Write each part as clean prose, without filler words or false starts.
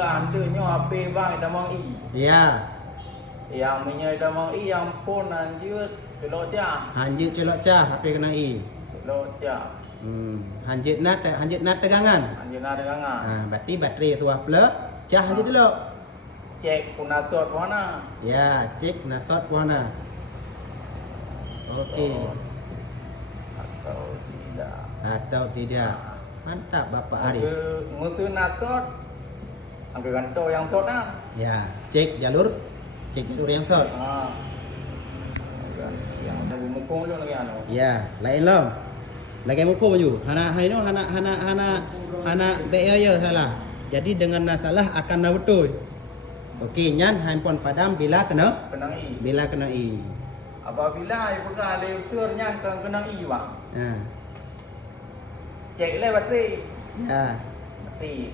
andanya apa bang dah mang i. Ya. Yang punya dah mang i yang pun anjut celok jah. Hanjut celok cah HP kena i. Celok jah. Hanjut nat tegangan. Anjut ada gangan. Berarti bateri tu plug, cah hanjut celok. Cek punasot mana? Ya, cek nasot warna. Okey. Atau tidak. Mantap Bapak Arif. Musuh nasot. Angka ganto yang sot nah. Ya, cek jalur yang sot. Yang ada mukung lu lagi anu. Ya, lain lo. Lagi muka baju. Hana ya salah. Jadi dengan salah akan na betul. Okey, nyan handphone padam bila kena i. Bila kena i. Apabila ibu ka le usur nyan kena i bang. Ha. Cek le bateri. Ya. Bateri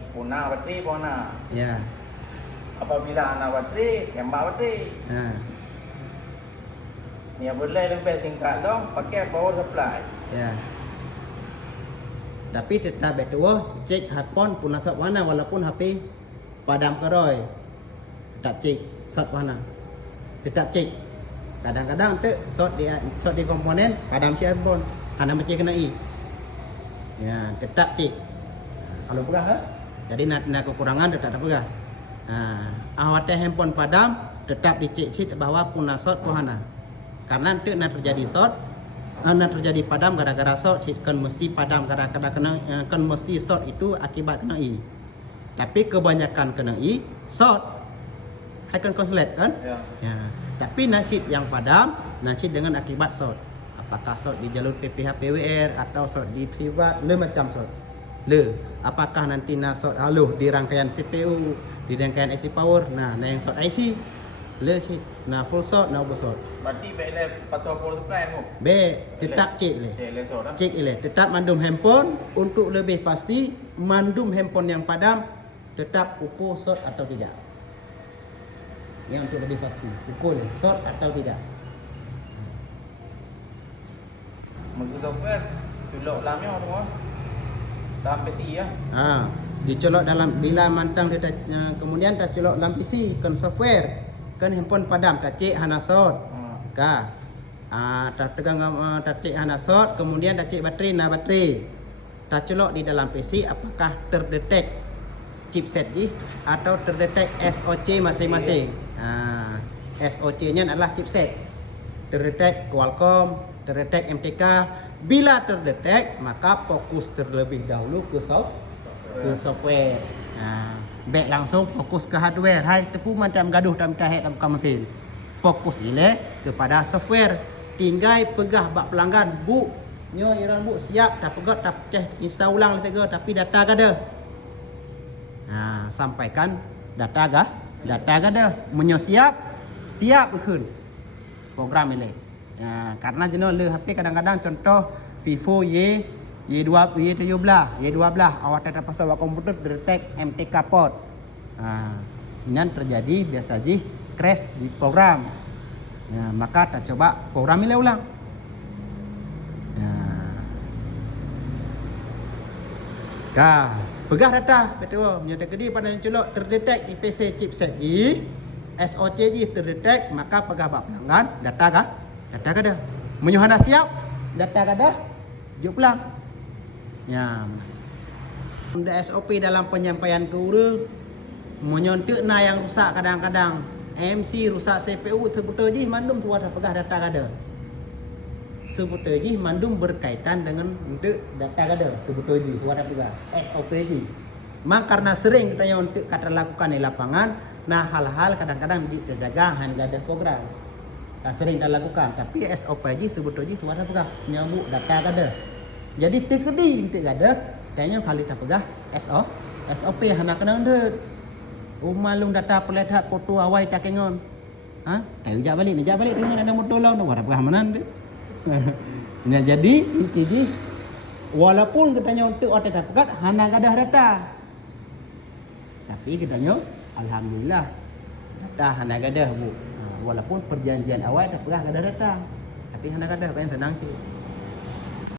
puna. Ya. Apabila ana bateri, tembak bateri. Ha. Ni boleh lebih tingkat dong pakai power supply. Ya. Tapi tetap betul cek handphone pun asap warna walaupun HP padam keroi. Tetap cek shot warna. Tetap cek. Kadang-kadang tu shot di komponen padam si handphone. Hana macam kena i. Ya, tetap cek. Kalau pegah ha? Jadi nak kekurangan tetap pegah. Awak handphone padam tetap dicek bahwa puna shot hana. Karena nanti nak terjadi shot, nak terjadi padam gara-gara shot, kan mesti padam gara-gara kena kan mesti shot itu akibat kena i. Tapi kebanyakan kena i shot akan konslet kan? Ya. Tapi nasib yang padam, nasib dengan akibat shot. Apakah shot di jalur PPH PWR atau shot di privat, le macam shot. Le, apakah nanti nak shot haluh di rangkaian CPU, di rangkaian IC power, nah yang shot IC, le sih, nah full shot, nah over shot. Berarti baiklah pasal power supply mu. Tetap cek le. Cek le, tetap mandum handphone untuk lebih pasti mandum handphone yang padam tetap ukur shot atau tidak. Yang untuk lebih pasti, ukur shot atau tidak. Maksud software colok dalamnya semua. Dalam PC ya. Dicolok dalam bila mantang dia kemudian tak colok dalam PC kan software. Kan handphone padam tak cek hana shot. Tak tegang tak cek hana shot, kemudian tak cek bateri. Tak colok di dalam PC apakah terdetek chipset ji atau terdetek SoC masing-masing. SoC-nya adalah chipset. Terdetek Qualcomm, terdetek MTK. Bila terdetek maka fokus terlebih dahulu ke software. Baik langsung fokus ke hardware. Hai tepu macam gaduh dalam kahit dalam kamfil. Fokus ile kepada software. Tinggal pegah bak pelanggan bu. Nyo iran bu siap tak pegat tak install ulang lagi tapi data kada. Sampaikan data kada. Menyo siap berkun. Program ile. Karena jenuh le HP kadang-kadang contoh Vivo Y12 awak tak pasal komputer detect MTK port. Ini terjadi biasa ji crash di program. Maka tak coba program ini ulang. Pegah data betul. Menyata kedi pada yang colok terdetek di PC chipset ji SoC ji terdetek maka pegah bak pelanggan data kada. Menyuhana siap data kada jauh pulang. Ada SOP dalam penyampaian ke urang menyontek yang rusak kadang-kadang MC rusak CPU sebetulnya mandum tu ada pegah data kada. Sebetulnya mandum berkaitan dengan untuk data kada sebetulnya tu ada pegah SOP ji. Mak karena sering kita untuk kata lakukan di lapangan, hal-hal kadang-kadang terjaga hanya ada program. Sering dah lakukan tapi SOP ji sebetulnya tu ada pegah nyambuk data kada. Jadi tekedi tidak ada kayaknya kali tak pegah SOP hana kena undur. Malung data pelihat foto awai tak kengon. Nejak balik dengan ada motor lawan ada pegah mana tu. Jadi inti walaupun katanya untuk ada pegat hana kada data. Tapi katanya alhamdulillah data hana kada bu. Walaupun perjanjian awal tak pernah ada datang. Tapi hendak ada, kau yang tenang sih.